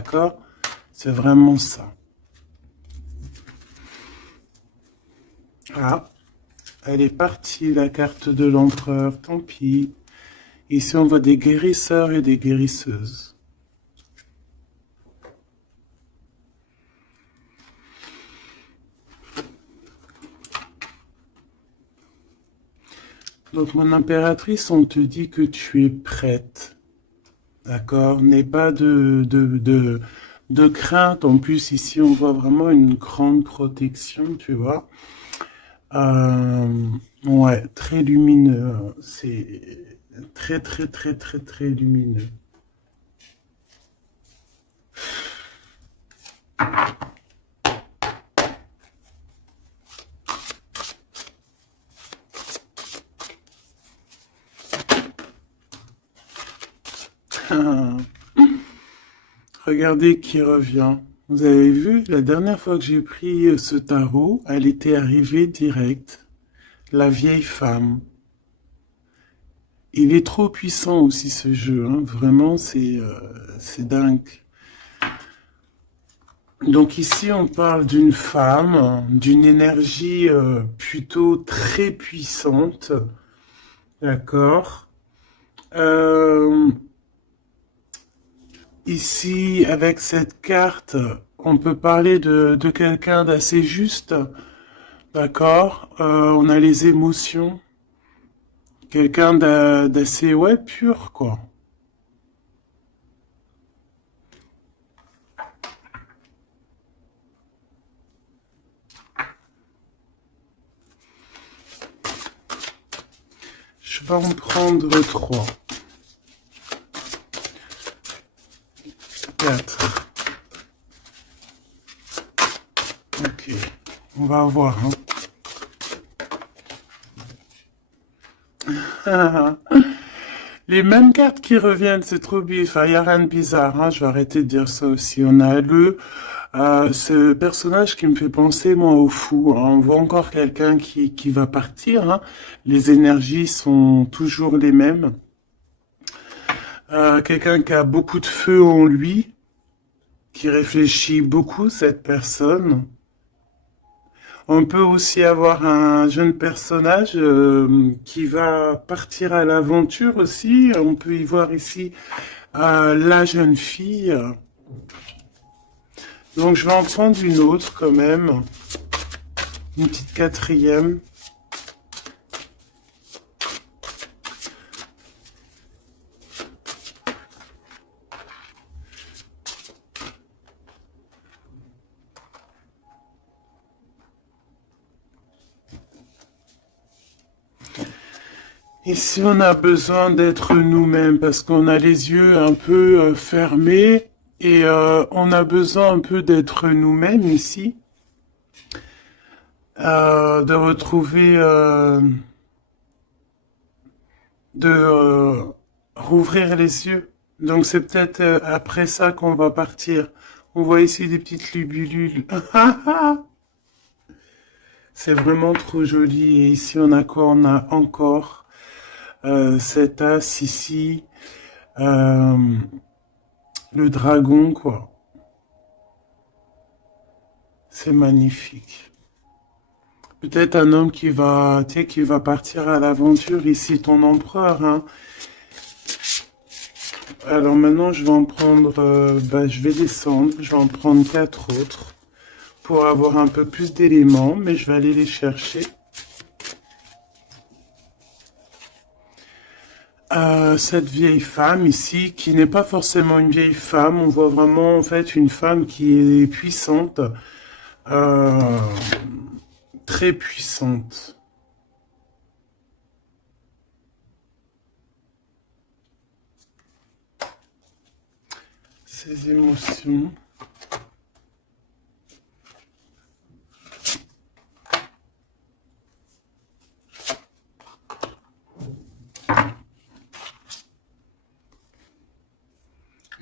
d'accord? C'est vraiment ça. Ah, elle est partie, la carte de l'empereur, tant pis. Ici, on voit des guérisseurs et des guérisseuses. Donc, mon impératrice, on te dit que tu es prête. D'accord? N'aie pas de crainte. En plus, ici, on voit vraiment une grande protection, tu vois. Euh, ouais, très lumineux, hein. C'est très, très, très, très, très lumineux. Regardez qui revient. Vous avez vu, la dernière fois que j'ai pris ce tarot, elle était arrivée direct. La vieille femme. Il est trop puissant aussi ce jeu, hein. Vraiment, c'est dingue. Donc ici, on parle d'une femme, d'une énergie plutôt très puissante, d'accord. Euh, Ici, avec cette carte, on peut parler de quelqu'un d'assez juste, d'accord. On a les émotions, quelqu'un d'assez, ouais, pur, quoi. Je vais en prendre trois, quatre. Ok, on va voir, hein. Les mêmes cartes qui reviennent, c'est trop bizarre. Enfin, il n'y a rien de bizarre, hein. Je vais arrêter de dire ça aussi. On a ce personnage qui me fait penser, moi, au fou, hein. On voit encore quelqu'un qui va partir, hein. Les énergies sont toujours les mêmes. Quelqu'un qui a beaucoup de feu en lui, qui réfléchit beaucoup, cette personne. On peut aussi avoir un jeune personnage qui va partir à l'aventure aussi. On peut y voir ici la jeune fille. Donc je vais en prendre une autre quand même. Une petite quatrième. Ici, on a besoin d'être nous-mêmes parce qu'on a les yeux un peu fermés et on a besoin un peu d'être nous-mêmes ici, de retrouver, de rouvrir les yeux. Donc c'est peut-être après ça qu'on va partir. On voit ici des petites libellules. C'est vraiment trop joli. Et ici, on a quoi? On a encore cet as ici. Euh, le dragon, quoi. C'est magnifique. Peut-être un homme qui va, tu sais, qui va partir à l'aventure ici, ton empereur, hein. Alors maintenant, je vais en prendre, je vais descendre, je vais en prendre quatre autres pour avoir un peu plus d'éléments, mais je vais aller les chercher. Cette vieille femme ici, qui n'est pas forcément une vieille femme, on voit vraiment en fait une femme qui est puissante, euh, très puissante. Ses émotions.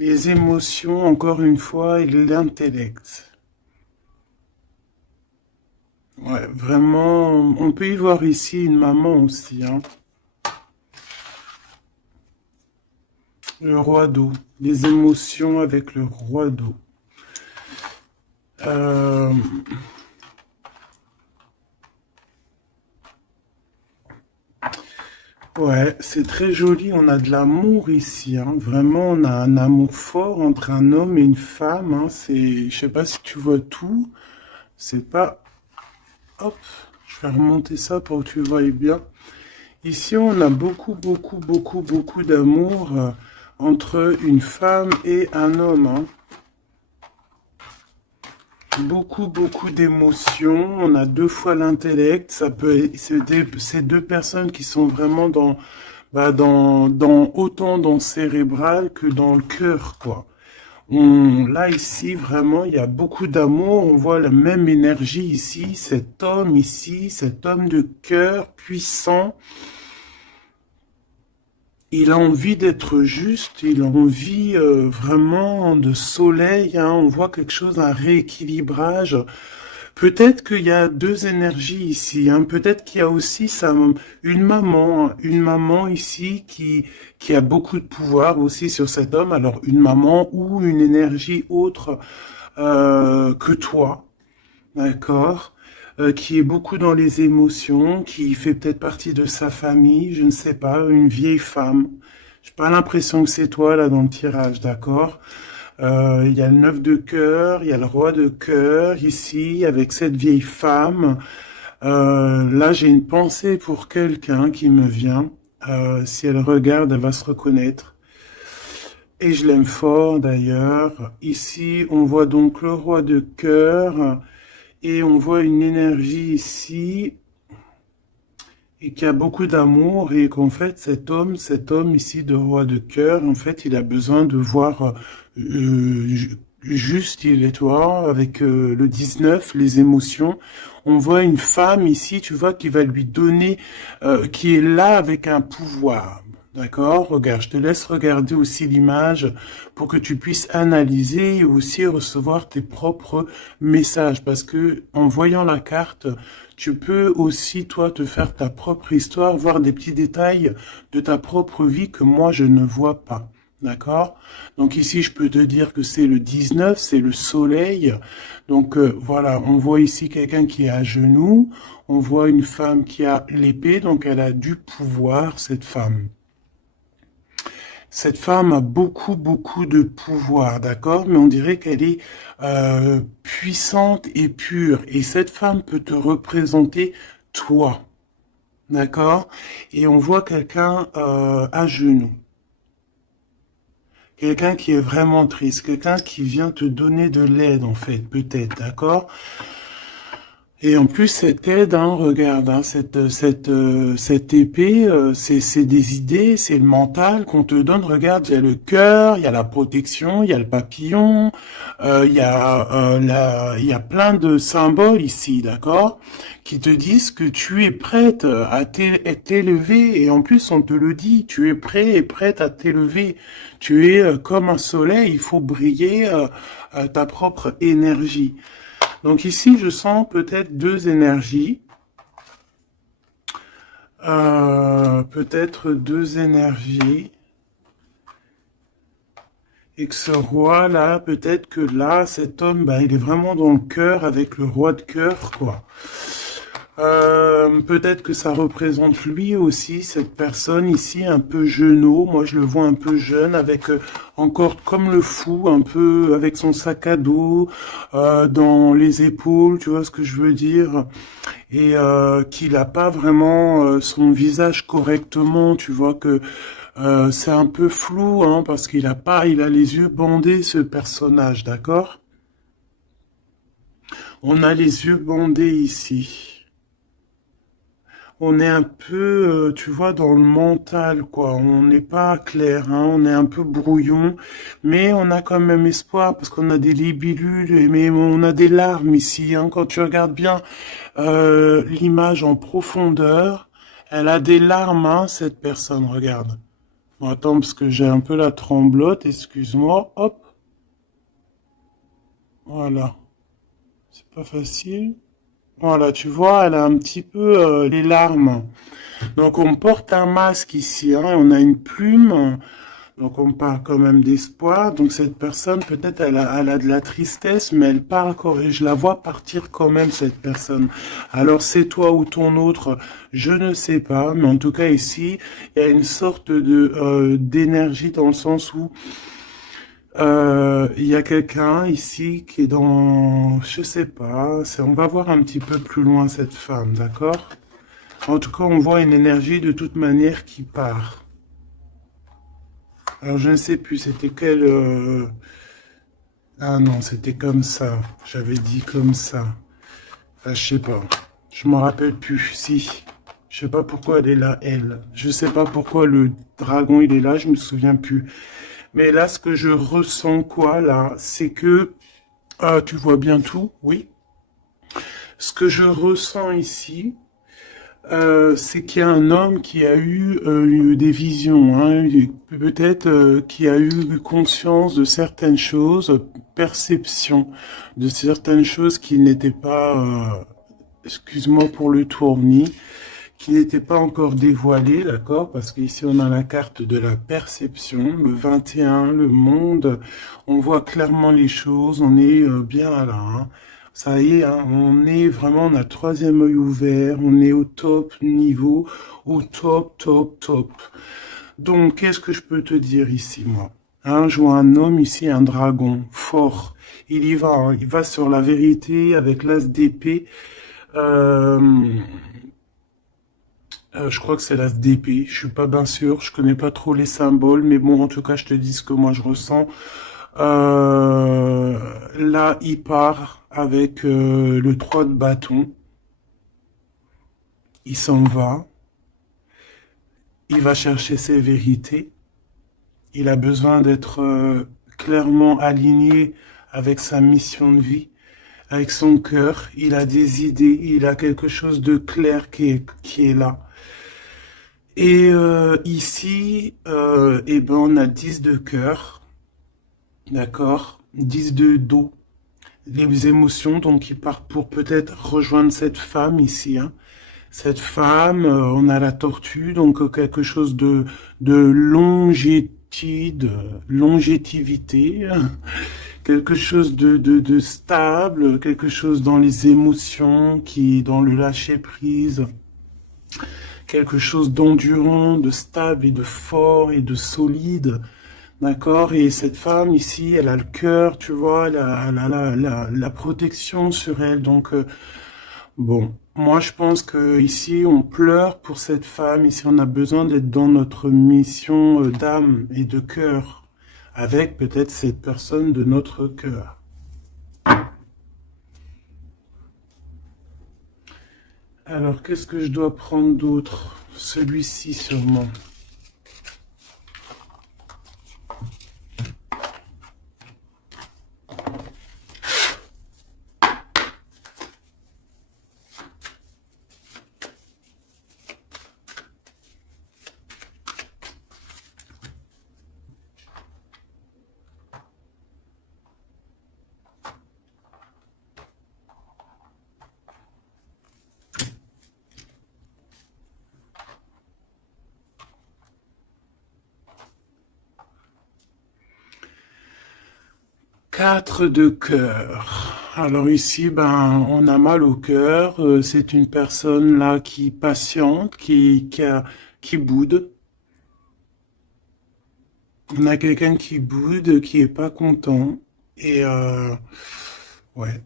Les émotions, encore une fois, et l'intellect. Ouais, vraiment, on peut y voir ici une maman aussi, hein. Le roi d'eau. Les émotions avec le roi d'eau. Euh, ouais, c'est très joli. On a de l'amour ici, hein. Vraiment, on a un amour fort entre un homme et une femme, hein. C'est, je sais pas si tu vois tout. C'est pas... Hop, je vais remonter ça pour que tu vois bien. Ici, on a beaucoup d'amour entre une femme et un homme, hein. Beaucoup d'émotions. On a deux fois l'intellect. Ça peut, c'est deux personnes qui sont vraiment dans autant dans le cérébral que dans le cœur, quoi. Là, ici, vraiment, il y a beaucoup d'amour. On voit la même énergie ici. Cet homme ici, cet homme de cœur puissant. Il a envie d'être juste, il a envie vraiment de soleil, hein. On voit quelque chose, un rééquilibrage. Peut-être qu'il y a deux énergies ici, hein. Peut-être qu'il y a aussi une maman ici qui a beaucoup de pouvoir aussi sur cet homme. Alors une maman ou une énergie autre que toi. D'accord. Qui est beaucoup dans les émotions, qui fait peut-être partie de sa famille, je ne sais pas, une vieille femme. J'ai pas l'impression que c'est toi là dans le tirage, d'accord? Il y a le 9 de cœur, il y a le roi de cœur ici avec cette vieille femme. Là, j'ai une pensée pour quelqu'un qui me vient. Si elle regarde, elle va se reconnaître. Et je l'aime fort d'ailleurs. Ici, on voit donc le roi de cœur. Et on voit une énergie ici, et qui a beaucoup d'amour, et qu'en fait, cet homme ici de roi de cœur, en fait, il a besoin de voir juste, il est toi, avec le 19, les émotions. On voit une femme ici, tu vois, qui va lui donner, qui est là avec un pouvoir. D'accord? Regarde, je te laisse regarder aussi l'image pour que tu puisses analyser et aussi recevoir tes propres messages. Parce que en voyant la carte, tu peux aussi, toi, te faire ta propre histoire, voir des petits détails de ta propre vie que moi, je ne vois pas. D'accord? Donc ici, je peux te dire que c'est le 19, c'est le soleil. Donc voilà, on voit ici quelqu'un qui est à genoux. On voit une femme qui a l'épée, donc elle a du pouvoir, cette femme. Cette femme a beaucoup de pouvoir, d'accord? Mais on dirait qu'elle est puissante et pure. Et cette femme peut te représenter toi, d'accord? Et on voit quelqu'un à genoux. Quelqu'un qui est vraiment triste. Quelqu'un qui vient te donner de l'aide, en fait, peut-être, d'accord? Et en plus, cette aide, hein, regarde, hein, cette épée, c'est des idées, c'est le mental qu'on te donne. Regarde, il y a le cœur, il y a la protection, il y a le papillon, il y a plein de symboles ici, d'accord, qui te disent que tu es prête à t'élever. Et en plus, on te le dit, tu es prêt et prête à t'élever. Tu es comme un soleil, il faut briller ta propre énergie. Donc ici, je sens peut-être deux énergies. Peut-être deux énergies. Et que ce roi-là, peut-être que là, cet homme, bah, il est vraiment dans le cœur avec le roi de cœur, quoi. Peut-être que ça représente lui aussi, cette personne ici, un peu jeunot. Moi, je le vois un peu jeune, avec encore comme le fou, un peu avec son sac à dos dans les épaules, tu vois ce que je veux dire, et qu'il n'a pas vraiment son visage correctement. Tu vois que c'est un peu flou, hein, parce il a les yeux bandés, ce personnage, d'accord? On a les yeux bandés ici. On est un peu, tu vois, dans le mental, quoi. On n'est pas clair, hein. On est un peu brouillon, mais on a quand même espoir parce qu'on a des libellules, mais on a des larmes ici, hein. Quand tu regardes bien l'image en profondeur, elle a des larmes, hein, cette personne. Regarde. Bon, attends, parce que j'ai un peu la tremblote. Excuse-moi. Hop, voilà. C'est pas facile. Voilà, tu vois, elle a un petit peu les larmes. Donc on porte un masque ici, hein, et on a une plume. Donc on parle quand même d'espoir. Donc cette personne, peut-être elle a de la tristesse, mais elle parle encore et je la vois partir quand même, cette personne. Alors c'est toi ou ton autre, je ne sais pas, mais en tout cas ici, il y a une sorte de d'énergie dans le sens où il y a quelqu'un ici qui est dans, je sais pas, on va voir un petit peu plus loin cette femme, d'accord? En tout cas, on voit une énergie de toute manière qui part. Alors je ne sais plus, c'était quel... Ah non, c'était comme ça. J'avais dit comme ça. Enfin, je sais pas. Je m'en rappelle plus. Si. Je sais pas pourquoi elle est là, elle. Je sais pas pourquoi le dragon il est là, je me souviens plus. Mais là, ce que je ressens, quoi, là, c'est que... Ah, tu vois bien tout? Oui. Ce que je ressens ici, c'est qu'il y a un homme qui a eu des visions, hein, peut-être qui a eu conscience de certaines choses, perception de certaines choses qui n'étaient pas, excuse-moi pour le tournis, qui n'étaient pas encore dévoilées, d'accord? Parce qu'ici on a la carte de la perception, le 21, le monde, on voit clairement les choses, on est bien là, hein. Ça y est, hein, on est vraiment, on a le troisième œil ouvert, on est au top niveau, au top, top, top. Donc, qu'est-ce que je peux te dire ici, moi? Hein, je vois un homme ici, un dragon, fort. Il y va, hein, il va sur la vérité avec l'as d'épée. Euh, je crois que c'est l'as d'épée, je suis pas bien sûr, je connais pas trop les symboles, mais bon, en tout cas, je te dis ce que moi je ressens. Là, il part avec le 3 de bâton. Il s'en va. Il va chercher ses vérités. Il a besoin d'être clairement aligné avec sa mission de vie, avec son cœur. Il a des idées. Il a quelque chose de clair qui est là. Et ici, eh ben, on a 10 de cœur. D'accord? 10 de dos. Les émotions, donc il part pour peut-être rejoindre cette femme ici, hein. Cette femme, on a la tortue, donc quelque chose de longévité, quelque chose de stable, quelque chose dans les émotions, qui dans le lâcher prise, quelque chose d'endurant, de stable et de fort et de solide. D'accord? Et cette femme ici, elle a le cœur, tu vois, la protection sur elle. Donc, bon, moi je pense que ici, on pleure pour cette femme. Ici, on a besoin d'être dans notre mission d'âme et de cœur, avec peut-être cette personne de notre cœur. Alors, qu'est-ce que je dois prendre d'autre? Celui-ci sûrement. Quatre de cœur. Alors ici, ben, on a mal au cœur. C'est une personne là qui patiente, qui boude. On a quelqu'un qui boude, qui est pas content. Et ouais,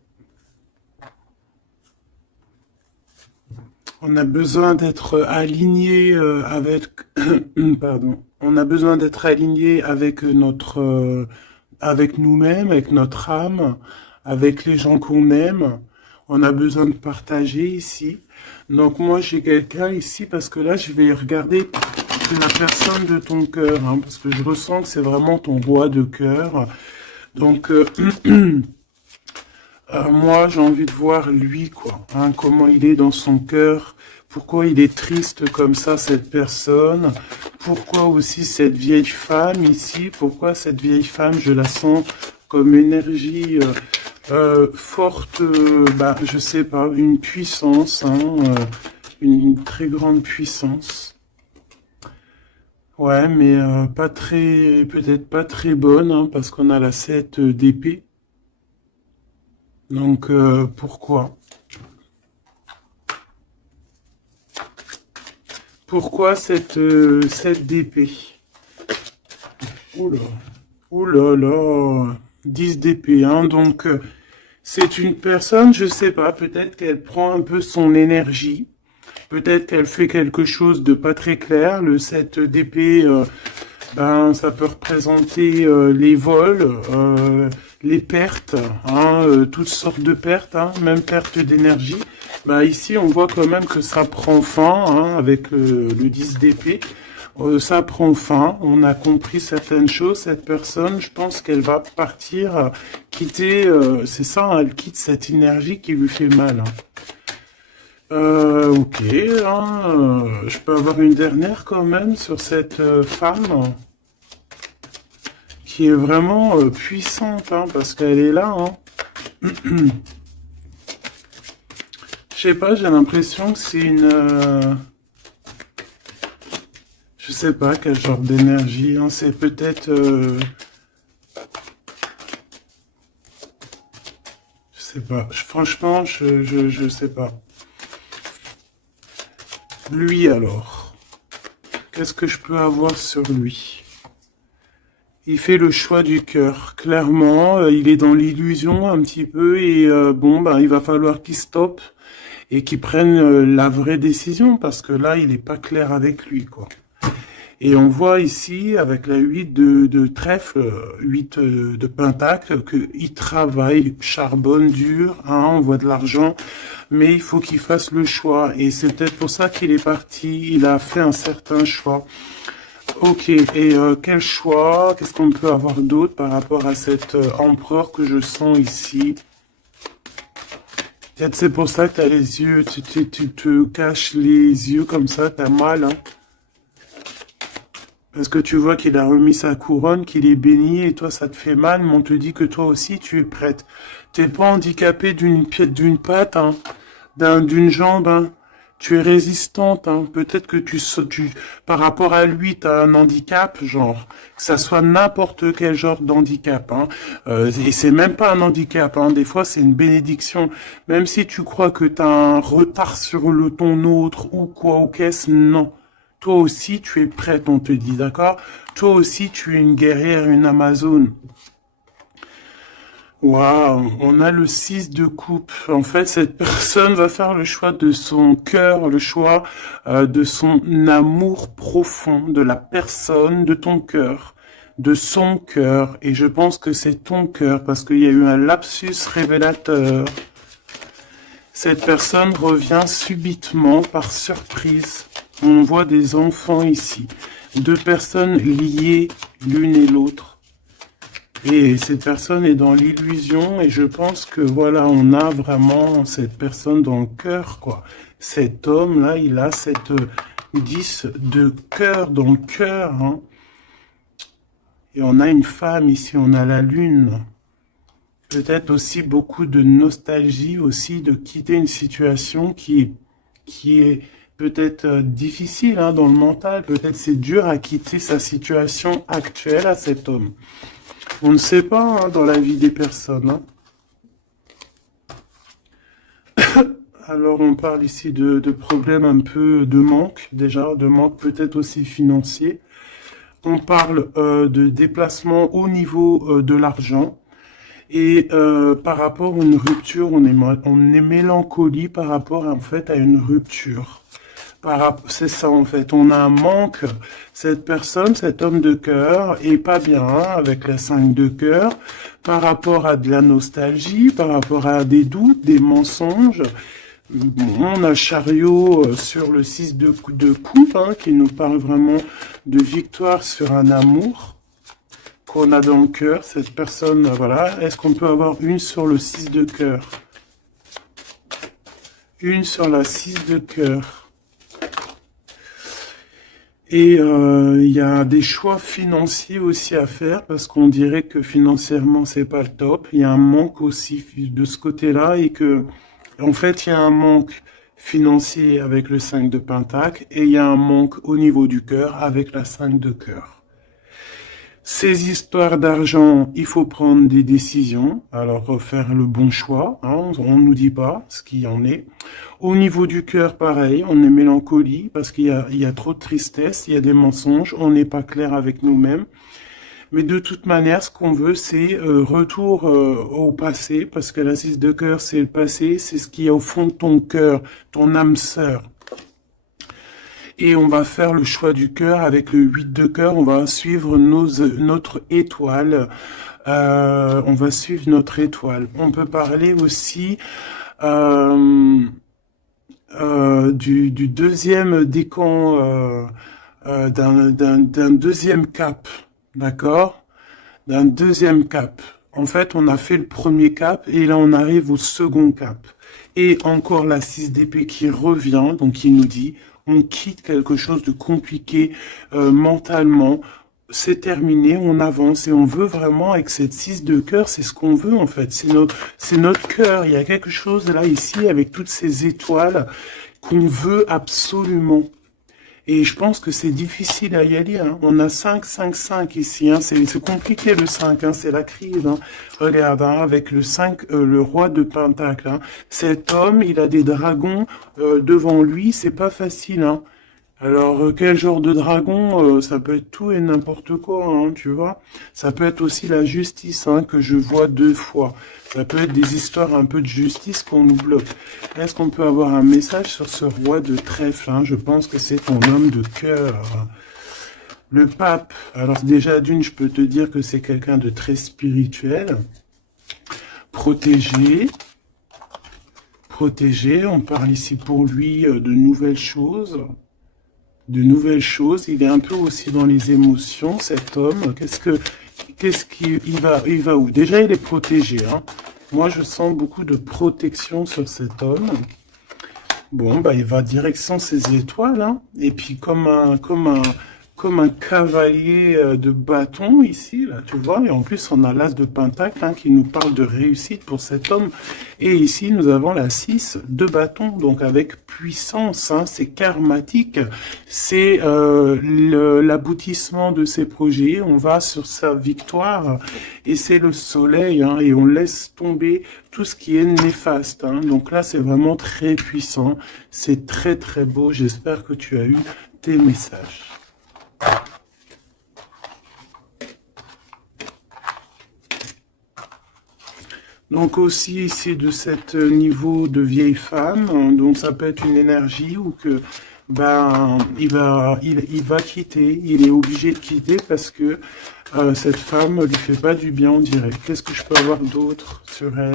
on a besoin d'être aligné avec, pardon, on a besoin d'être aligné avec avec nous-mêmes, avec notre âme, avec les gens qu'on aime. On a besoin de partager ici. Donc moi j'ai quelqu'un ici parce que là je vais regarder la personne de ton cœur, hein, parce que je ressens que c'est vraiment ton roi de cœur. Donc moi j'ai envie de voir lui quoi, hein, comment il est dans son cœur, pourquoi il est triste comme ça cette personne, pourquoi aussi cette vieille femme ici, pourquoi cette vieille femme je la sens comme énergie forte, bah je sais pas, une puissance, hein, une très grande puissance. Ouais, mais pas très, peut-être pas très bonne, hein, parce qu'on a la 7 d'épée. Donc, pourquoi? Pourquoi cette 7 d'épée? Oula, oula là, 10 d'épée, hein, donc c'est une personne, je sais pas, peut-être qu'elle prend un peu son énergie, peut-être qu'elle fait quelque chose de pas très clair, le 7 d'épée, ben, ça peut représenter les vols, les pertes, hein, toutes sortes de pertes, hein, même perte d'énergie. Ben, ici, on voit quand même que ça prend fin, hein, avec le 10 d'épée. Ça prend fin, on a compris certaines choses. Cette personne, je pense qu'elle va partir, quitter, c'est ça, hein, elle quitte cette énergie qui lui fait mal, hein. Ok, hein, je peux avoir une dernière quand même sur cette femme qui est vraiment puissante, hein, parce qu'elle est là, hein. Je sais pas, j'ai l'impression que c'est une... je sais pas quel genre d'énergie, hein, c'est peut-être... je sais pas. Franchement, je sais pas. Lui alors, qu'est-ce que je peux avoir sur lui? Il fait le choix du cœur. Clairement, il est dans l'illusion un petit peu et bon, bah, il va falloir qu'il stoppe et qu'il prenne la vraie décision parce que là, il n'est pas clair avec lui, quoi. Et on voit ici, avec la 8 de trèfle, 8 de pentacle, qu'il travaille, charbonne dur, hein, on voit de l'argent, mais il faut qu'il fasse le choix. Et c'est peut-être pour ça qu'il est parti, il a fait un certain choix. Ok, et quel choix? Qu'est-ce qu'on peut avoir d'autre par rapport à cet empereur que je sens ici? Peut-être c'est pour ça que t'as les yeux, tu te caches les yeux comme ça, t'as mal, hein? Parce que tu vois qu'il a remis sa couronne, qu'il est béni, et toi ça te fait mal, mais on te dit que toi aussi tu es prête. T'es pas handicapé d'une patte, hein, d'une jambe, hein. Tu es résistante, hein. Peut-être que par rapport à lui, t'as un handicap, genre, que ça soit n'importe quel genre d'handicap, hein. Et c'est même pas un handicap, hein. Des fois, c'est une bénédiction. Même si tu crois que t'as un retard sur le ton autre ou quoi ou qu'est-ce, non. Toi aussi, tu es prête, on te dit, d'accord? Toi aussi, tu es une guerrière, une Amazone. Waouh, on a le 6 de coupe. En fait, cette personne va faire le choix de son cœur, le choix de son amour profond, de la personne, de ton cœur, de son cœur. Et je pense que c'est ton cœur parce qu'il y a eu un lapsus révélateur. Cette personne revient subitement par surprise. On voit des enfants ici, deux personnes liées l'une et l'autre. Et cette personne est dans l'illusion et je pense que voilà, on a vraiment cette personne dans le cœur, quoi. Cet homme-là, il a cette 10 de cœur dans le cœur, hein. Et on a une femme ici, on a la lune. Peut-être aussi beaucoup de nostalgie aussi de quitter une situation qui est peut-être difficile, hein, dans le mental. Peut-être c'est dur à quitter sa situation actuelle à cet homme. On ne sait pas, hein, dans la vie des personnes, hein. Alors on parle ici de problèmes un peu de manque, déjà, de manque peut-être aussi financier. On parle de déplacement au niveau de l'argent. Et par rapport à une rupture, on est mélancolie par rapport en fait à une rupture. C'est ça en fait, on a un manque. Cette personne, cet homme de cœur, est pas bien, hein, avec la 5 de cœur, par rapport à de la nostalgie, par rapport à des doutes, des mensonges. Bon, on a le chariot sur le 6 de coupe, hein, qui nous parle vraiment de victoire sur un amour qu'on a dans le cœur. Cette personne, voilà. Est-ce qu'on peut avoir une sur le 6 de cœur? Une sur la 6 de cœur. Et il y a des choix financiers aussi à faire parce qu'on dirait que financièrement c'est pas le top. Il y a un manque aussi de ce côté-là et que en fait il y a un manque financier avec le 5 de Pentacle et il y a un manque au niveau du cœur avec la 5 de cœur. Ces histoires d'argent, il faut prendre des décisions, alors faire le bon choix, hein, on ne nous dit pas ce qu'il y en est. Au niveau du cœur, pareil, on est mélancolie parce il y a trop de tristesse, il y a des mensonges, on n'est pas clair avec nous-mêmes. Mais de toute manière, ce qu'on veut, c'est retour au passé, parce que la 6 de cœur, c'est le passé, c'est ce qui est au fond de ton cœur, ton âme sœur. Et on va faire le choix du cœur avec le 8 de cœur, on va suivre notre étoile. On va suivre notre étoile. On peut parler aussi du deuxième décan, d'un deuxième cap, d'accord? D'un deuxième cap. En fait, on a fait le premier cap et là, on arrive au second cap. Et encore la 6 d'épée qui revient, donc qui nous dit, on quitte quelque chose de compliqué mentalement, c'est terminé, on avance et on veut vraiment, avec cette 6 de cœur, c'est ce qu'on veut en fait, c'est notre cœur, il y a quelque chose là, ici, avec toutes ces étoiles qu'on veut absolument. Et je pense que c'est difficile à y aller. Hein. On a 5, 5, 5 ici. Hein. C'est compliqué le 5. Hein. C'est la crise. Hein. Regarde, hein, avec le 5, le roi de Pentacle. Hein. Cet homme, il a des dragons devant lui. C'est pas facile. Hein. Alors, quel genre de dragon? Ça peut être tout et n'importe quoi, hein, tu vois. Ça peut être aussi la justice, hein, que je vois 2 fois. Ça peut être des histoires un peu de justice qu'on nous bloque. Est-ce qu'on peut avoir un message sur ce roi de trèfle, hein? Je pense que c'est ton homme de cœur. Le pape, alors déjà d'une, je peux te dire que c'est quelqu'un de très spirituel. Protégé. Protégé, on parle ici pour lui de nouvelles choses. De nouvelles choses. Il est un peu aussi dans les émotions, cet homme. Il va où? Déjà, il est protégé. Hein. Moi, je sens beaucoup de protection sur cet homme. Bon, bah, il va direction ses étoiles. Hein. Et puis, comme un cavalier de bâton ici, là, tu vois. Et en plus, on a l'as de Pentacle hein, qui nous parle de réussite pour cet homme. Et ici, nous avons la 6 de bâton, donc avec puissance. Hein, c'est karmatique. C'est l'aboutissement de ses projets. On va sur sa victoire. Et c'est le soleil. Hein, et on laisse tomber tout ce qui est néfaste. Hein. Donc là, c'est vraiment très puissant. C'est très, très beau. J'espère que tu as eu tes messages. Donc aussi ici de cet niveau de vieille femme, donc ça peut être une énergie ou que ben il va quitter, il est obligé de quitter parce que cette femme lui fait pas du bien on dirait. Qu'est-ce que je peux avoir d'autre sur elle?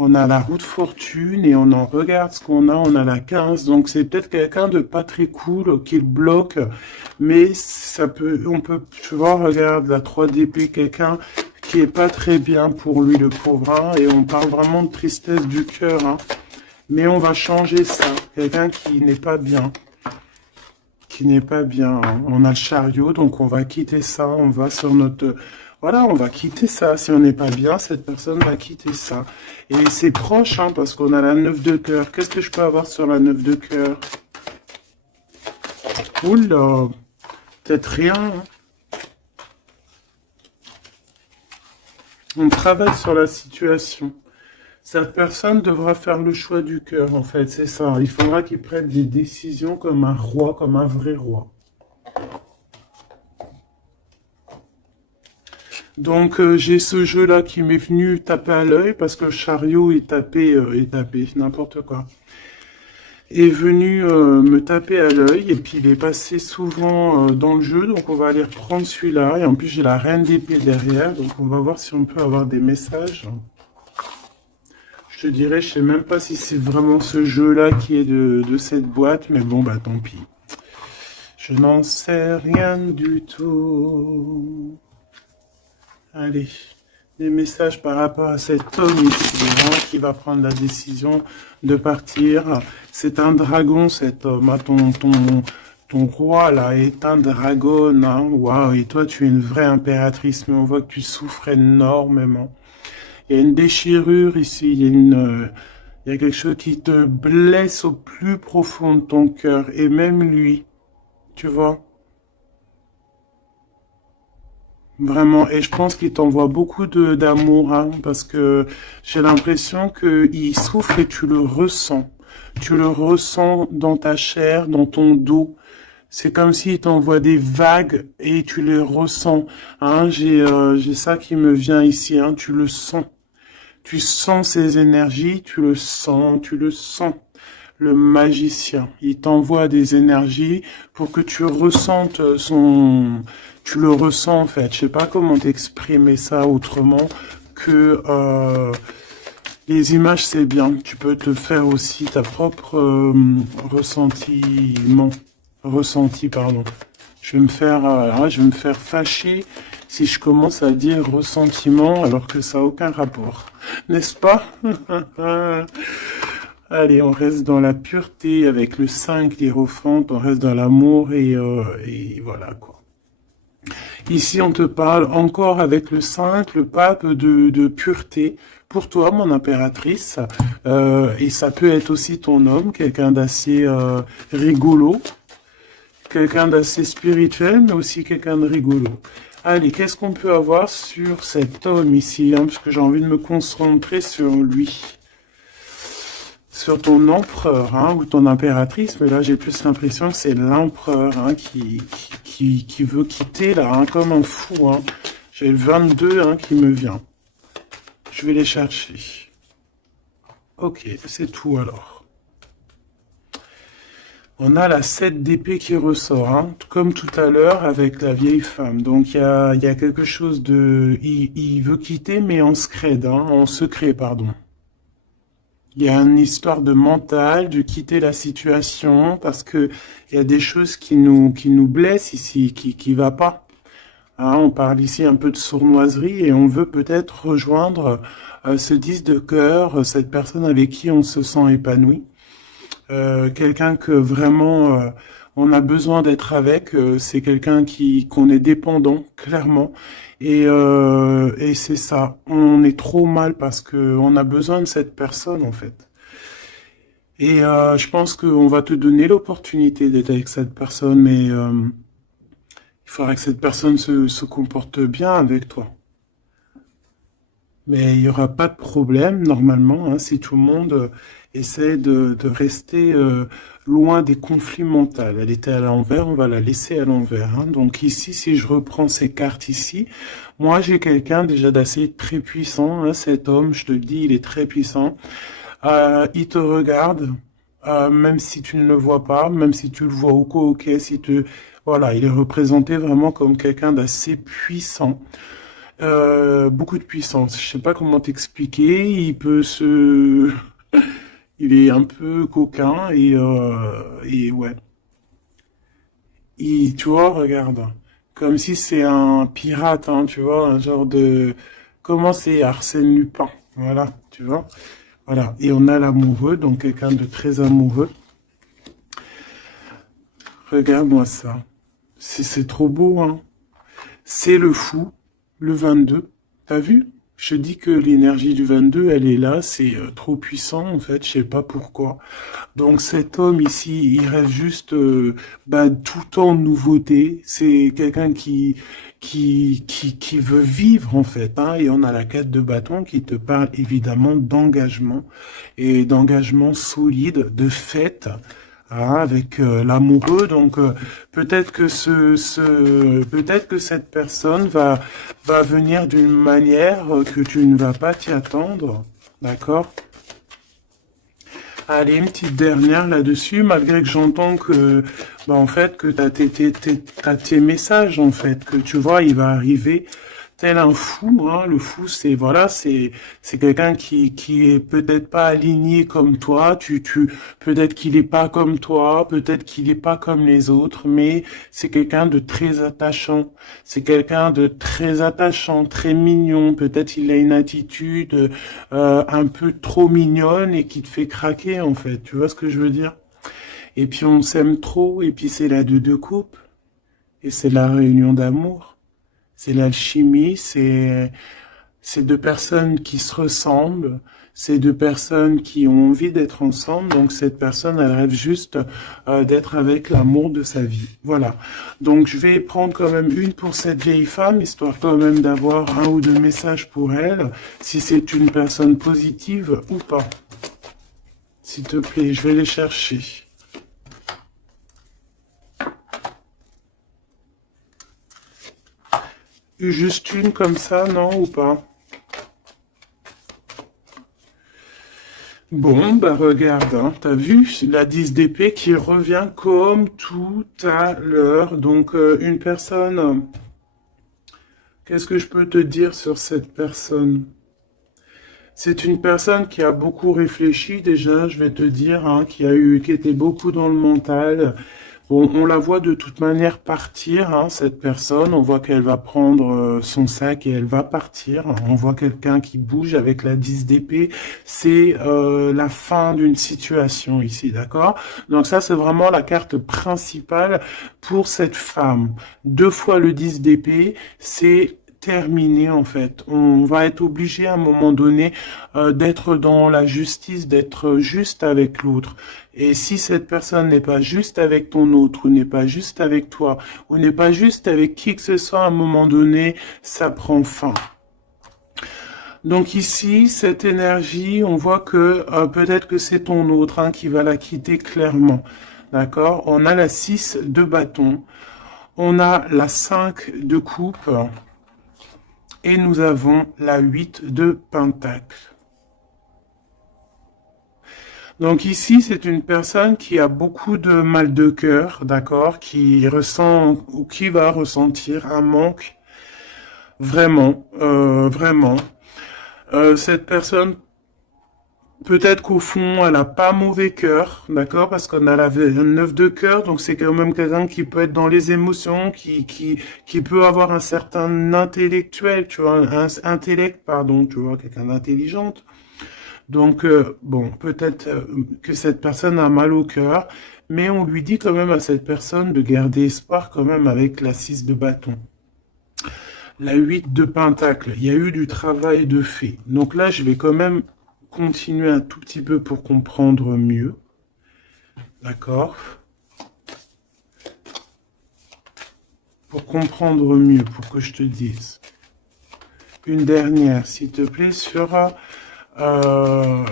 On a la roue de fortune et on en regarde ce qu'on a. On a la 15. Donc, c'est peut-être quelqu'un de pas très cool qui le bloque. Mais ça peut, tu vois, regarde la 3 d'épée, quelqu'un qui est pas très bien pour lui, le pauvre. Hein, et on parle vraiment de tristesse du cœur. Hein. Mais on va changer ça. Quelqu'un qui n'est pas bien. Qui n'est pas bien. Hein. On a le chariot, donc on va quitter ça. On va sur notre... Voilà, on va quitter ça. Si on n'est pas bien, cette personne va quitter ça. Et c'est proche, hein, parce qu'on a la 9 de cœur. Qu'est-ce que je peux avoir sur la 9 de cœur? Oula, peut-être rien. Hein. On travaille sur la situation. Cette personne devra faire le choix du cœur, en fait, c'est ça. Il faudra qu'il prenne des décisions comme un roi, comme un vrai roi. Donc j'ai ce jeu-là qui m'est venu taper à l'œil parce que le chariot est tapé, n'importe quoi. Est venu me taper à l'œil et puis il est passé souvent dans le jeu, donc on va aller reprendre celui-là. Et en plus j'ai la reine d'épée derrière, donc on va voir si on peut avoir des messages. Je te dirais, je sais même pas si c'est vraiment ce jeu-là qui est de cette boîte, mais bon bah tant pis. Je n'en sais rien du tout. Allez, des messages par rapport à cet homme ici, hein, qui va prendre la décision de partir. C'est un dragon, cet homme. Hein, ton roi, là, est un dragon. Hein, waouh, et toi, tu es une vraie impératrice, mais on voit que tu souffres énormément. Il y a une déchirure ici, il y Il y a quelque chose qui te blesse au plus profond de ton cœur, et même lui, tu vois. Vraiment, et je pense qu'il t'envoie beaucoup de d'amour, hein, parce que j'ai l'impression que il souffre et tu le ressens. Tu le ressens dans ta chair, dans ton dos. C'est comme s'il t'envoie des vagues et tu les ressens. Hein, j'ai ça qui me vient ici, hein, tu le sens. Tu sens ses énergies, tu le sens. Le magicien, il t'envoie des énergies pour que tu ressentes tu le ressens en fait. Je sais pas comment t'exprimer ça autrement que les images c'est bien. Tu peux te faire aussi ta propre ressenti, pardon. Je vais me faire fâcher si je commence à dire ressentiment alors que ça n'a aucun rapport, n'est-ce pas? Allez, on reste dans la pureté avec le 5 l'hiérophante, on reste dans l'amour et voilà quoi. Ici, on te parle encore avec le 5, le pape de pureté. Pour toi, mon impératrice, et ça peut être aussi ton homme, quelqu'un d'assez rigolo, quelqu'un d'assez spirituel, mais aussi quelqu'un de rigolo. Allez, qu'est-ce qu'on peut avoir sur cet homme ici, hein, parce que j'ai envie de me concentrer sur lui. Sur ton empereur, hein, ou ton impératrice, mais là j'ai plus l'impression que c'est l'empereur, hein, qui veut quitter là, hein, comme un fou. Hein. J'ai le 22 hein, qui me vient. Je vais les chercher. Ok, c'est tout alors. On a la 7 d'épée qui ressort, hein, comme tout à l'heure avec la vieille femme. Donc il y a quelque chose de... Il veut quitter, mais en secret, hein, en secret, pardon. Il y a une histoire de mental, de quitter la situation, parce que il y a des choses qui nous blessent ici, qui va pas. Hein, on parle ici un peu de sournoiserie et on veut peut-être rejoindre ce 10 de cœur, cette personne avec qui on se sent épanoui. Quelqu'un que vraiment on a besoin d'être avec, c'est quelqu'un qu'on est dépendant, clairement. Et c'est ça, on est trop mal parce que on a besoin de cette personne en fait. Et je pense qu'on va te donner l'opportunité d'être avec cette personne, mais il faudra que cette personne se comporte bien avec toi. Mais il n'y aura pas de problème, normalement, hein, si tout le monde essaie de rester loin des conflits mentaux. Elle était à l'envers, on va la laisser à l'envers. Hein. Donc ici, si je reprends ces cartes ici, moi j'ai quelqu'un déjà d'assez très puissant. Hein, cet homme, je te le dis, il est très puissant. Il te regarde, même si tu ne le vois pas, même si tu le vois ok, si tu... Voilà, il est représenté vraiment comme quelqu'un d'assez puissant. Beaucoup de puissance. Je sais pas comment t'expliquer. Il est un peu coquin et ouais. Tu vois, regarde, comme si c'est un pirate, hein, tu vois, un genre de, comment c'est Arsène Lupin, voilà, tu vois, voilà. Et on a l'amoureux, donc quelqu'un de très amoureux. Regarde-moi ça. C'est trop beau, hein. C'est le fou, le 22. T'as vu? Je dis que l'énergie du 22, elle est là, c'est trop puissant en fait, je sais pas pourquoi. Donc cet homme ici, il reste juste bah, tout en nouveauté. C'est quelqu'un qui veut vivre en fait. Hein, et on a la 4 de bâton qui te parle évidemment d'engagement et d'engagement solide, de fête. Hein, avec l'amoureux, donc peut-être que peut-être que cette personne va venir d'une manière que tu ne vas pas t'y attendre, d'accord? Allez, une petite dernière là-dessus, malgré que j'entends que, bah, en fait, que t'as tes messages, en fait, que tu vois, il va arriver tel un fou, hein. Le fou, voilà, c'est quelqu'un qui est peut-être pas aligné comme toi, peut-être qu'il est pas comme toi, peut-être qu'il est pas comme les autres, mais c'est quelqu'un de très attachant. C'est quelqu'un de très attachant, très mignon. Peut-être il a une attitude un peu trop mignonne et qui te fait craquer en fait. Tu vois ce que je veux dire? Et puis on s'aime trop et puis c'est la deux coupes et c'est la réunion d'amour. C'est l'alchimie, c'est C'est deux personnes qui se ressemblent, c'est deux personnes qui ont envie d'être ensemble, donc cette personne, elle rêve juste d'être avec l'amour de sa vie. Voilà. Donc je vais prendre quand même une pour cette vieille femme, histoire quand même d'avoir un ou deux messages pour elle, si c'est une personne positive ou pas. S'il te plaît, je vais les chercher. Juste une comme ça, non ou pas? Bon, bah regarde, hein, t'as vu la 10 d'épée qui revient comme tout à l'heure. Donc une personne, qu'est-ce que je peux te dire sur cette personne? C'est une personne qui a beaucoup réfléchi déjà, je vais te dire, hein, qui était beaucoup dans le mental. Bon, on la voit de toute manière partir, hein, cette personne. On voit qu'elle va prendre son sac et elle va partir. On voit quelqu'un qui bouge avec la 10 d'épée. C'est la fin d'une situation ici, d'accord? Donc ça, c'est vraiment la carte principale pour cette femme. Deux fois le 10 d'épée, c'est terminé en fait. On va être obligé à un moment donné d'être dans la justice, d'être juste avec l'autre. Et si cette personne n'est pas juste avec ton autre, ou n'est pas juste avec toi, ou n'est pas juste avec qui que ce soit, à un moment donné, ça prend fin. Donc ici, cette énergie, on voit que peut-être que c'est ton autre hein, qui va la quitter clairement. D'accord? On a la 6 de bâton, on a la 5 de coupe, et nous avons la 8 de pentacle. Donc ici, c'est une personne qui a beaucoup de mal de cœur, d'accord, qui ressent ou qui va ressentir un manque vraiment, vraiment. Cette personne, peut-être qu'au fond, elle a pas mauvais cœur, d'accord, parce qu'on a la 9 de cœur, donc c'est quand même quelqu'un qui peut être dans les émotions, qui peut avoir un certain intellectuel, tu vois, un intellect, pardon, tu vois, quelqu'un d'intelligente. Donc, bon, peut-être que cette personne a mal au cœur, mais on lui dit quand même à cette personne de garder espoir quand même avec la 6 de bâton. La 8 de pentacle, il y a eu du travail de fait. Donc là, je vais quand même continuer un tout petit peu pour comprendre mieux. D'accord? Pour comprendre mieux, pour que je te dise. Une dernière, s'il te plaît, euh,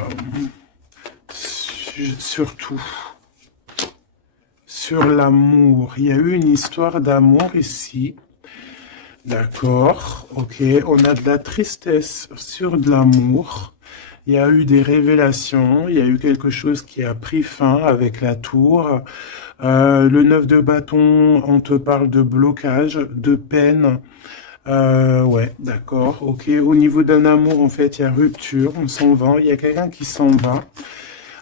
surtout sur l'amour. Il y a eu une histoire d'amour ici. D'accord, ok. On a de la tristesse sur de l'amour. Il y a eu des révélations. Il y a eu quelque chose qui a pris fin avec la tour. Le 9 de bâton, on te parle de blocage, de peine. Ouais, d'accord, ok. Au niveau d'un amour, en fait, il y a rupture, on s'en va. Il y a quelqu'un qui s'en va.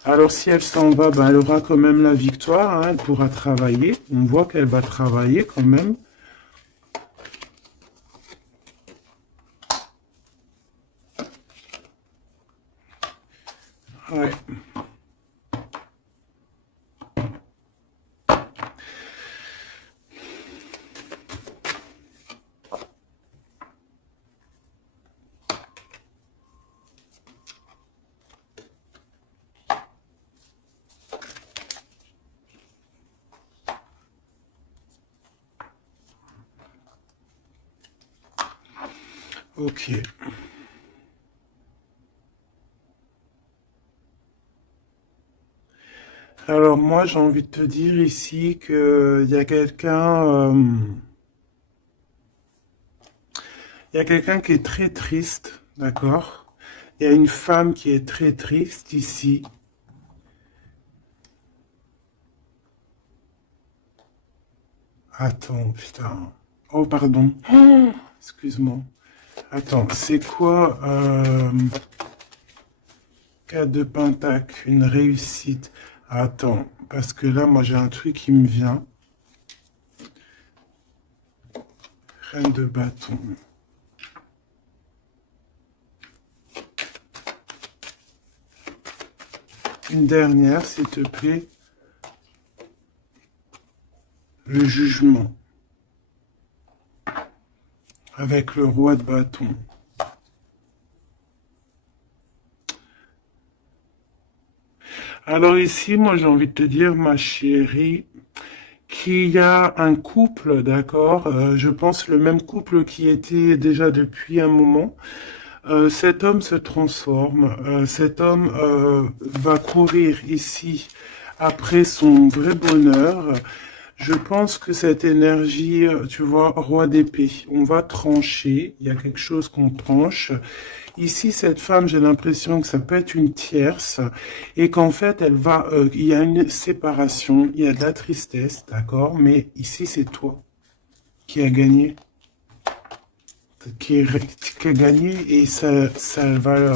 Alors, si elle s'en va, ben, elle aura quand même la victoire, hein, elle pourra travailler. On voit qu'elle va travailler quand même. Ouais. Ok. Alors moi, j'ai envie de te dire ici que il y a quelqu'un qui est très triste, d'accord? Il y a une femme qui est très triste ici. Attends, putain. Oh, pardon. Excuse-moi. Attends, c'est quoi 4 de pentacle, une réussite. Attends, parce que là, moi, j'ai un truc qui me vient. Reine de bâton. Une dernière, s'il te plaît. Le jugement. Avec le roi de bâton. Alors ici, moi j'ai envie de te dire, ma chérie, qu'il y a un couple, d'accord, je pense le même couple qui était déjà depuis un moment. Cet homme se transforme, cet homme va courir ici après son vrai bonheur. Je pense que cette énergie, tu vois, roi d'épée, on va trancher, il y a quelque chose qu'on tranche. Ici, cette femme, j'ai l'impression que ça peut être une tierce et qu'en fait, il y a une séparation, il y a de la tristesse, d'accord, mais ici, c'est toi qui as gagné, qui a gagné et ça va.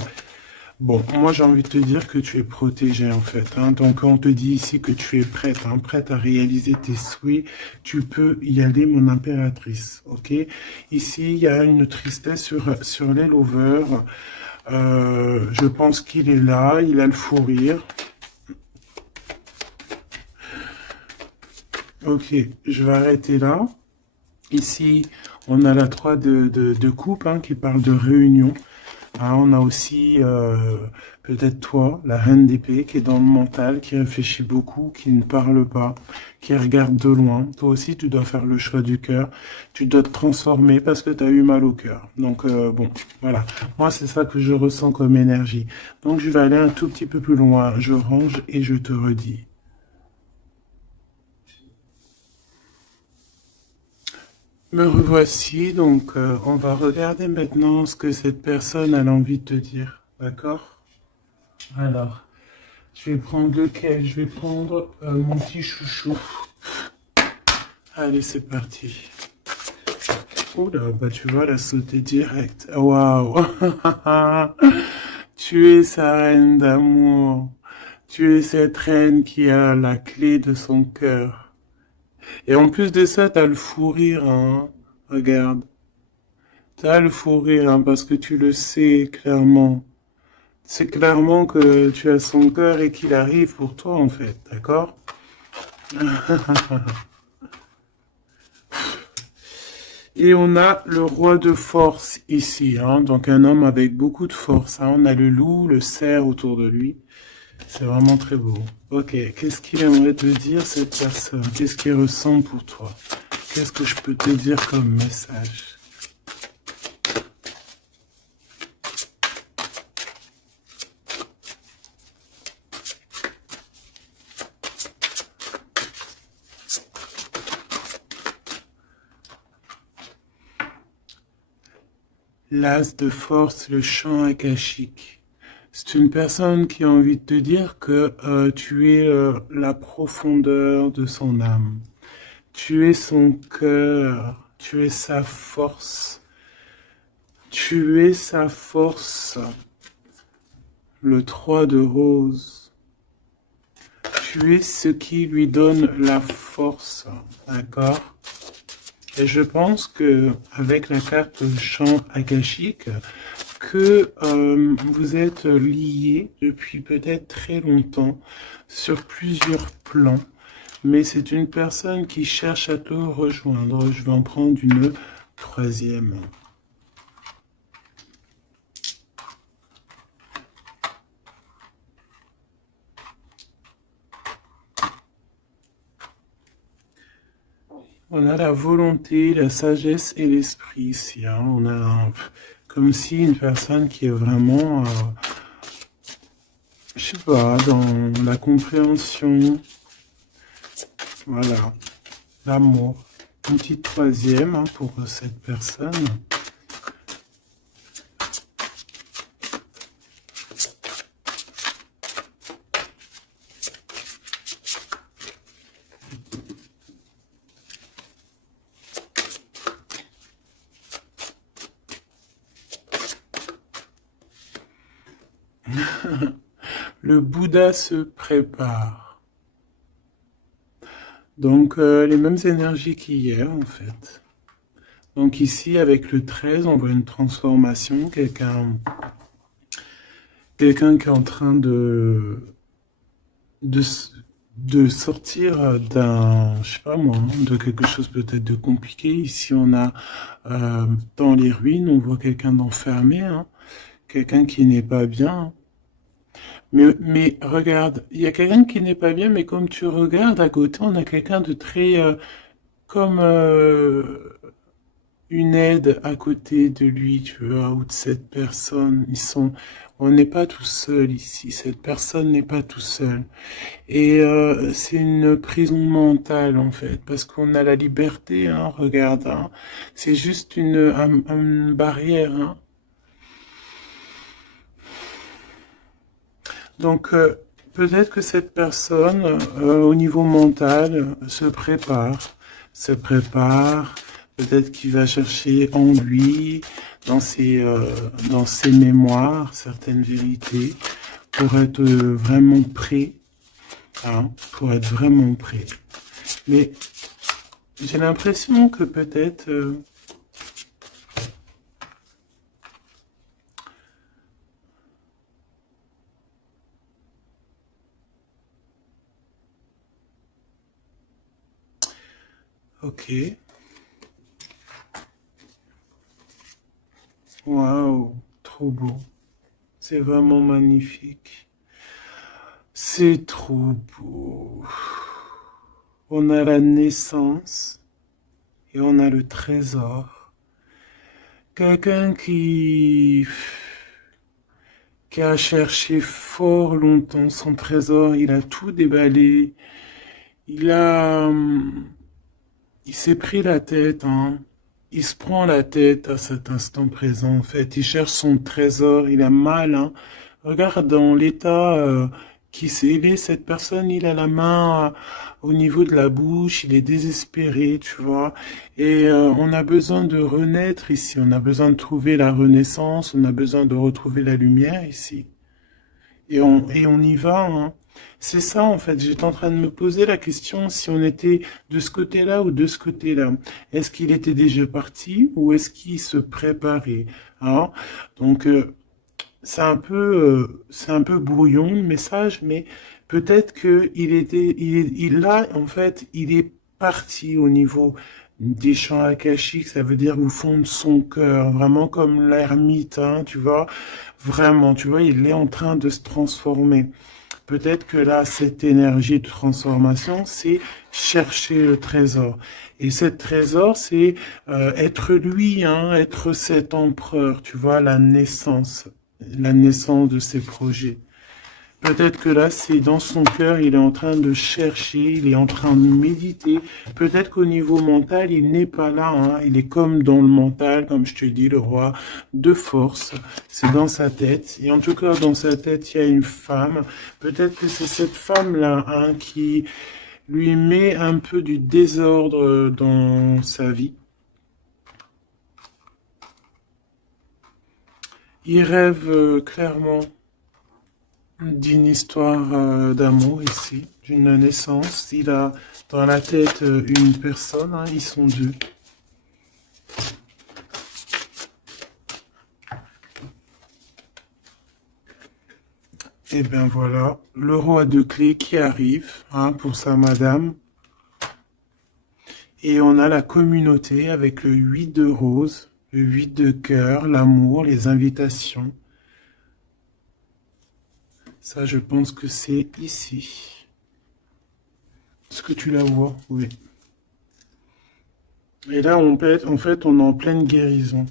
Bon, moi j'ai envie de te dire que tu es protégée en fait, hein. Donc on te dit ici que tu es prête, hein, prête à réaliser tes souhaits. Tu peux y aller, mon impératrice, ok? Ici, il y a une tristesse sur les lovers. Je pense qu'il est là, il a le fou rire. Ok, je vais arrêter là. Ici, on a la 3 de coupe hein, qui parle de réunion. Ah, on a aussi peut-être toi, la reine d'épée, qui est dans le mental, qui réfléchit beaucoup, qui ne parle pas, qui regarde de loin. Toi aussi, tu dois faire le choix du cœur. Tu dois te transformer parce que tu as eu mal au cœur. Donc, bon, voilà. Moi, c'est ça que je ressens comme énergie. Donc, je vais aller un tout petit peu plus loin. Je range et je te redis. Me revoici, donc on va regarder maintenant ce que cette personne a envie de te dire. D'accord? Alors. Je vais prendre lequel? Je vais prendre mon petit chouchou. Allez, c'est parti. Oula, bah tu vois, la sauter direct. Waouh! Tu es sa reine d'amour. Tu es cette reine qui a la clé de son cœur. Et en plus de ça, t'as le fou rire, hein. Regarde. T'as le fou rire, hein, parce que tu le sais clairement. C'est clairement que tu as son cœur et qu'il arrive pour toi, en fait. D'accord? Et on a le roi de force ici, hein, donc un homme avec beaucoup de force. Hein. On a le loup, le cerf autour de lui. C'est vraiment très beau. Ok, qu'est-ce qu'il aimerait te dire cette personne? Qu'est-ce qu'il ressent pour toi? Qu'est-ce que je peux te dire comme message? L'as de force, le chant akashique. C'est une personne qui a envie de te dire que tu es la profondeur de son âme. Tu es son cœur. Tu es sa force. Tu es sa force. Le 3 de rose. Tu es ce qui lui donne la force. D'accord? Et je pense que avec la carte champ akashique, que vous êtes liés depuis peut-être très longtemps sur plusieurs plans, mais c'est une personne qui cherche à te rejoindre. Je vais en prendre une troisième. On a la volonté, la sagesse et l'esprit ici. Hein. On a comme si une personne qui est vraiment, je sais pas, dans la compréhension, voilà, l'amour. Une petite troisième hein, pour cette personne. Le Bouddha se prépare. Donc, les mêmes énergies qu'hier, en fait. Donc ici, avec le 13, on voit une transformation. Quelqu'un qui est en train de, de sortir d'un, je sais pas moi, de quelque chose peut-être de compliqué. Ici, on a dans les ruines, on voit quelqu'un d'enfermé, hein, quelqu'un qui n'est pas bien. Mais regarde, il y a quelqu'un qui n'est pas bien, mais comme tu regardes à côté, on a quelqu'un de très, comme une aide à côté de lui, tu vois, ou de cette personne. On n'est pas tout seul ici. Cette personne n'est pas tout seul. Et c'est une prison mentale en fait, parce qu'on a la liberté, hein, regarde, hein. C'est juste une barrière, hein. Donc peut-être que cette personne, au niveau mental, se prépare. Peut-être qu'il va chercher en lui, dans ses mémoires, certaines vérités, pour être vraiment prêt, hein, pour être vraiment prêt. Mais j'ai l'impression que peut-être, ok, waouh, trop beau, c'est vraiment magnifique, c'est trop beau. On a la naissance et on a le trésor. Quelqu'un qui a cherché fort longtemps son trésor, il a tout déballé, il a, il s'est pris la tête, hein. Il se prend la tête à cet instant présent, en fait. Il cherche son trésor, il a mal, hein. Regarde dans l'état qui il est, cette personne, il a la main au niveau de la bouche, il est désespéré, tu vois. Et on a besoin de renaître ici, on a besoin de trouver la renaissance, on a besoin de retrouver la lumière ici. Et on y va, hein. C'est ça, en fait. J'étais en train de me poser la question si on était de ce côté-là ou de ce côté-là. Est-ce qu'il était déjà parti ou est-ce qu'il se préparait, hein? Donc, c'est un peu brouillon le message, mais peut-être que en fait, il est parti au niveau des champs akashiques, ça veut dire au fond de son cœur, vraiment comme l'ermite, hein, tu vois, vraiment, tu vois, il est en train de se transformer. Peut-être que là, cette énergie de transformation, c'est chercher le trésor. Et cette trésor, c'est être lui, hein, être cet empereur, tu vois, la naissance de ses projets. Peut-être que là, c'est dans son cœur, il est en train de chercher, il est en train de méditer. Peut-être qu'au niveau mental, il n'est pas là, hein. Il est comme dans le mental, comme je te dis, le roi de force. C'est dans sa tête. Et en tout cas, dans sa tête, il y a une femme. Peut-être que c'est cette femme-là, hein, qui lui met un peu du désordre dans sa vie. Il rêve clairement d'une histoire d'amour ici, d'une naissance. Il a dans la tête une personne, hein, ils sont deux. Et bien voilà, le roi de clés qui arrive, hein, pour sa madame. Et on a la communauté avec le 8 de rose, le 8 de cœur, l'amour, les invitations. Ça, je pense que c'est ici. Est-ce que tu la vois? Oui. Et là, en fait, on est en pleine guérison.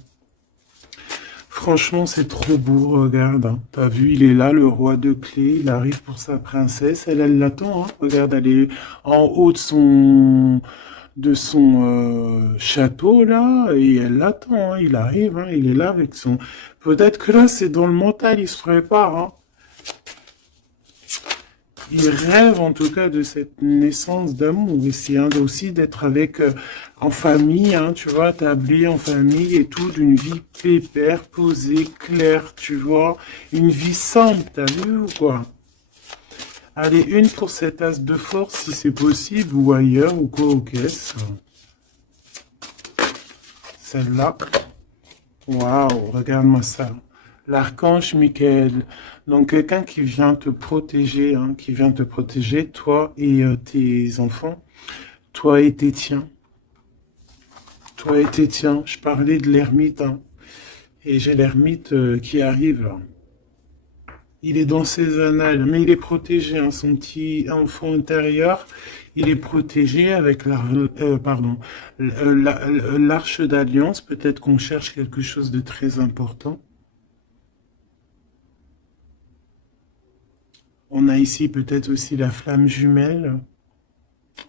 Franchement, c'est trop beau, regarde, hein. T'as vu, il est là, le roi de clés, il arrive pour sa princesse, elle l'attend, hein. Regarde, elle est en haut de son château, là, et elle l'attend, hein. Il arrive, hein. Il est là avec son... Peut-être que là, c'est dans le mental, il se prépare, hein. Il rêve en tout cas de cette naissance d'amour ici, hein, aussi d'être avec en famille, hein, tu vois, tablé en famille et tout, d'une vie pépère, posée, claire, tu vois, une vie simple, t'as vu ou quoi? Allez, une pour cet as de force si c'est possible, ou ailleurs, ou quoi, aux caisses. Celle-là. Waouh, regarde-moi ça. L'archange Michael. Donc quelqu'un qui vient te protéger, hein, qui vient te protéger, toi et tes enfants, toi et tes tiens, toi et tes tiens. Je parlais de l'ermite, hein, et j'ai l'ermite qui arrive là. Il est dans ses annales, mais il est protégé, hein, son petit enfant intérieur, il est protégé avec l'arche d'alliance. Peut-être qu'on cherche quelque chose de très important. On a ici peut-être aussi la flamme jumelle.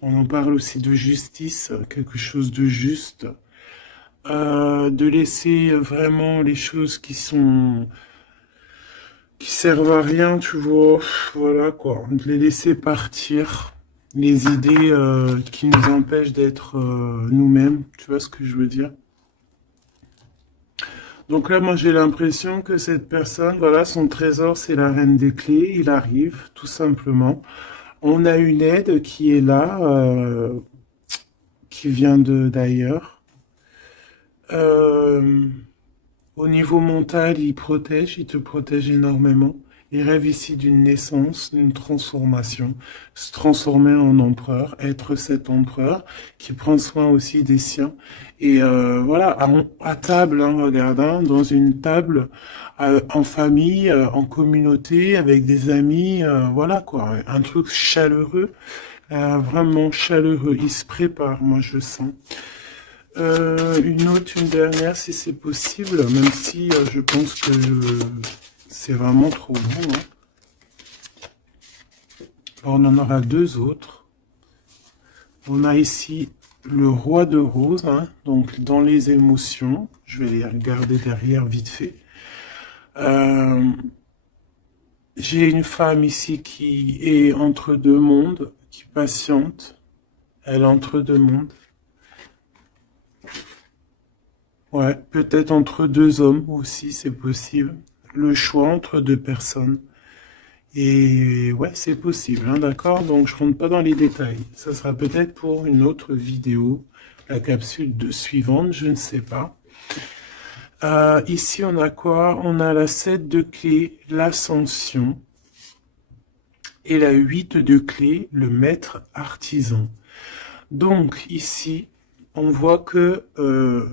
On en parle aussi de justice, quelque chose de juste. De laisser vraiment les choses qui servent à rien, tu vois. Voilà quoi, de les laisser partir. Les idées qui nous empêchent d'être nous-mêmes, tu vois ce que je veux dire? Donc là, moi j'ai l'impression que cette personne, voilà, son trésor c'est la reine des clés, il arrive tout simplement. On a une aide qui est là, qui vient de d'ailleurs. Euh, Au niveau mental, il te protège énormément. Il rêve ici d'une naissance, d'une transformation, se transformer en empereur, être cet empereur qui prend soin aussi des siens. Et voilà, à table, hein, regarde, hein, dans une table, en famille, en communauté, avec des amis, voilà quoi, un truc chaleureux, vraiment chaleureux. Il se prépare, moi je sens. Une autre, une dernière, si c'est possible, même si je pense que c'est vraiment trop beau, hein. On en aura deux autres. On a ici le roi de rose, hein, donc dans les émotions. Je vais les regarder derrière vite fait. J'ai une femme ici qui est entre deux mondes, qui patiente. Elle est entre deux mondes. Ouais, peut-être entre deux hommes aussi, c'est possible. Le choix entre deux personnes. Et ouais, c'est possible, hein, d'accord? Donc je rentre pas dans les détails. Ça sera peut-être pour une autre vidéo, la capsule suivante, je ne sais pas. Ici, on a quoi? On a la 7 de clé, l'ascension. Et la 8 de clé, le maître artisan. Donc ici, on voit que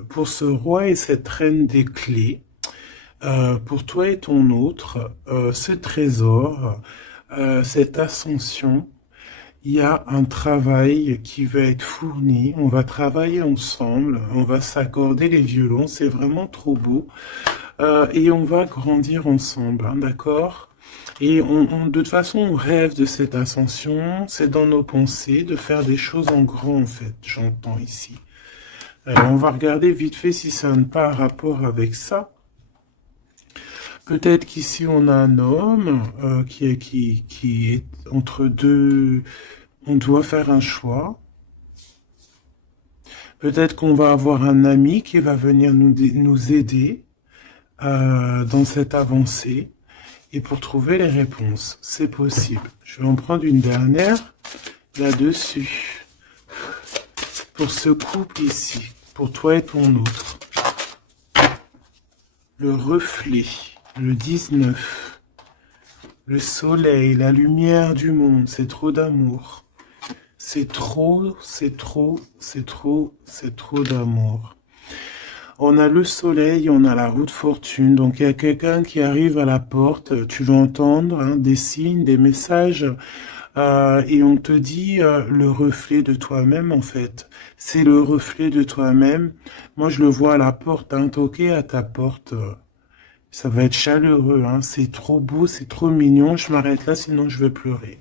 pour ce roi et cette reine des clés, pour toi et ton autre, ce trésor, cette ascension, il y a un travail qui va être fourni. On va travailler ensemble, on va s'accorder les violons, c'est vraiment trop beau. Et on va grandir ensemble, hein, d'accord? Et de toute façon, on rêve de cette ascension, c'est dans nos pensées de faire des choses en grand, en fait, j'entends ici. Alors, on va regarder vite fait si ça n'a pas un rapport avec ça. Peut-être qu'ici, on a un homme qui est entre deux... On doit faire un choix. Peut-être qu'on va avoir un ami qui va venir nous aider dans cette avancée. Et pour trouver les réponses, c'est possible. Je vais en prendre une dernière là-dessus. Pour ce couple ici, pour toi et ton autre. Le reflet, le 19. Le soleil, la lumière du monde, c'est trop d'amour. C'est trop, c'est trop, c'est trop, c'est trop d'amour. On a le soleil, on a la roue de fortune. Donc, il y a quelqu'un qui arrive à la porte. Tu vas entendre, hein, des signes, des messages. Et on te dit le reflet de toi-même, en fait. C'est le reflet de toi-même. Moi, je le vois à la porte, hein, toquer à ta porte. Ça va être chaleureux, hein. C'est trop beau, c'est trop mignon. Je m'arrête là, sinon je vais pleurer.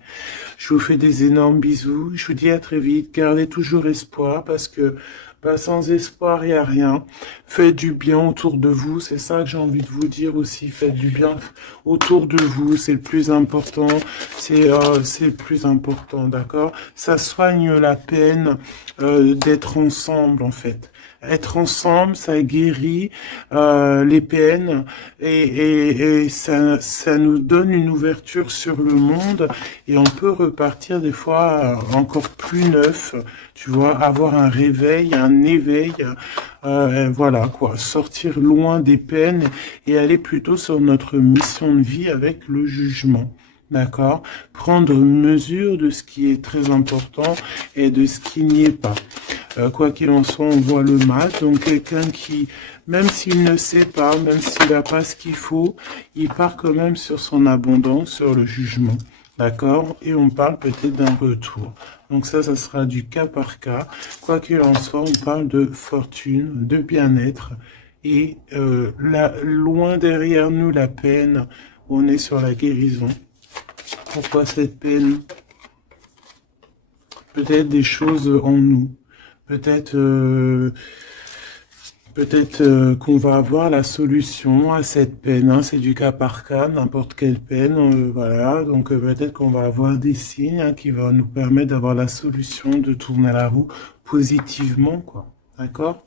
Je vous fais des énormes bisous. Je vous dis à très vite. Gardez toujours espoir parce que sans espoir, il n'y a rien. Faites du bien autour de vous. C'est ça que j'ai envie de vous dire aussi. Faites du bien autour de vous. C'est le plus important. C'est le plus important, d'accord? Ça soigne la peine d'être ensemble, en fait. Être ensemble, ça guérit les peines et ça nous donne une ouverture sur le monde et on peut repartir des fois encore plus neuf, tu vois, avoir un réveil, un éveil, voilà quoi, sortir loin des peines et aller plutôt sur notre mission de vie avec le jugement. D'accord? Prendre mesure de ce qui est très important et de ce qui n'y est pas. Quoi qu'il en soit, on voit le mal. Donc quelqu'un qui, même s'il ne sait pas, même s'il n'a pas ce qu'il faut, il part quand même sur son abondance, sur le jugement. D'accord? Et on parle peut-être d'un retour. Donc ça sera du cas par cas. Quoi qu'il en soit, on parle de fortune, de bien-être. Et loin derrière nous, la peine, on est sur la guérison. Pourquoi cette peine? Peut-être des choses en nous. Peut-être qu'on va avoir la solution à cette peine. Hein. C'est du cas par cas, n'importe quelle peine. Voilà. Donc peut-être qu'on va avoir des signes hein, qui vont nous permettre d'avoir la solution de tourner la roue positivement, quoi. D'accord?